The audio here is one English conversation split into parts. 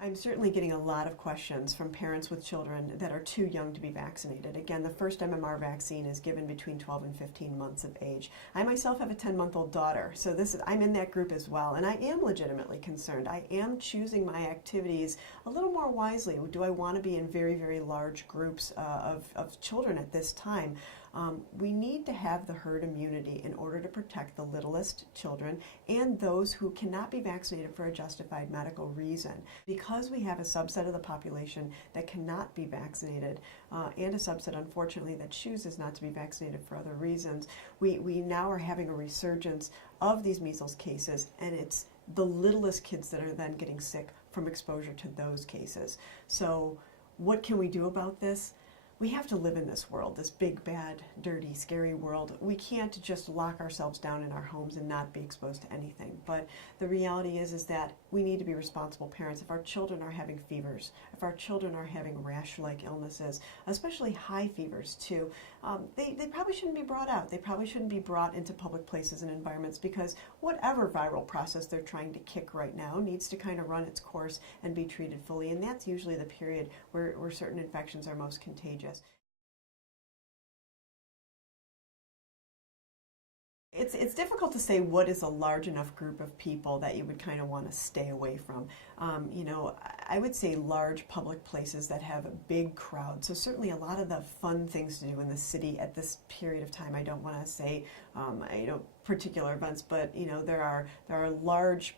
I'm certainly getting a lot of questions from parents with children that are too young to be vaccinated. Again, the first MMR vaccine is given between 12 and 15 months of age. I myself have a 10-month-old daughter, so I'm in that group as well, and I am legitimately concerned. I am choosing my activities a little more wisely. Do I want to be in very, very large groups of children at this time? We need to have the herd immunity in order to protect the littlest children and those who cannot be vaccinated for a justified medical reason. Because we have a subset of the population that cannot be vaccinated and a subset, unfortunately, that chooses not to be vaccinated for other reasons, we now are having a resurgence of these measles cases, and it's the littlest kids that are then getting sick from exposure to those cases. So what can we do about this? We have to live in this world, this big, bad, dirty, scary world. We can't just lock ourselves down in our homes and not be exposed to anything. But the reality is that we need to be responsible parents. If our children are having fevers, if our children are having rash-like illnesses, especially high fevers too, they probably shouldn't be brought out. They probably shouldn't be brought into public places and environments, because whatever viral process they're trying to kick right now needs to kind of run its course and be treated fully. And that's usually the period where certain infections are most contagious. It's difficult to say what is a large enough group of people that you would kind of want to stay away from. I would say large public places that have a big crowd. So certainly a lot of the fun things to do in the city at this period of time. I don't want to say particular events, but there are large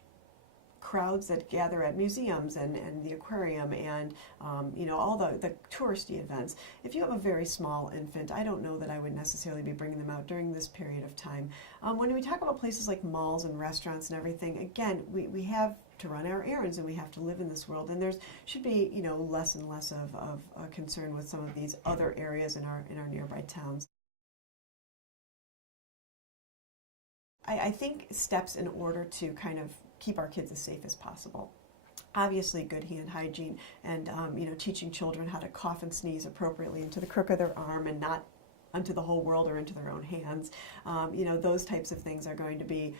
crowds that gather at museums and the aquarium and all the touristy events. If you have a very small infant, I don't know that I would necessarily be bringing them out during this period of time. When we talk about places like malls and restaurants and everything, again, we have to run our errands and we have to live in this world, and there should be less and less of a concern with some of these other areas in our nearby towns. I think steps in order to kind of keep our kids as safe as possible. Obviously, good hand hygiene and teaching children how to cough and sneeze appropriately into the crook of their arm and not onto the whole world or into their own hands. Those types of things are going to be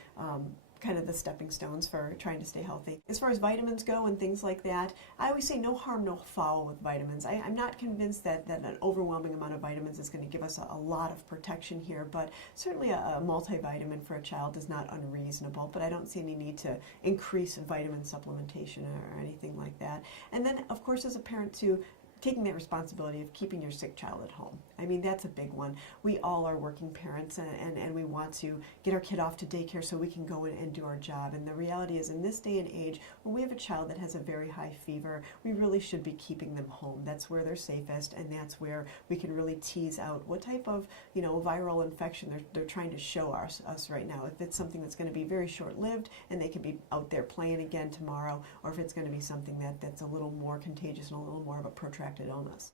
kind of the stepping stones for trying to stay healthy. As far as vitamins go and things like that, I always say no harm, no foul with vitamins. I'm not convinced that an overwhelming amount of vitamins is going to give us a lot of protection here, but certainly a multivitamin for a child is not unreasonable, but I don't see any need to increase vitamin supplementation or anything like that. And then, of course, as a parent too, taking that responsibility of keeping your sick child at home. I mean, that's a big one. We all are working parents, and we want to get our kid off to daycare so we can go in and do our job. And the reality is, in this day and age, when we have a child that has a very high fever, we really should be keeping them home. That's where they're safest, and that's where we can really tease out what type of viral infection they're trying to show us right now. If it's something that's going to be very short-lived and they can be out there playing again tomorrow, or if it's going to be something that's a little more contagious and a little more of a protracted illness.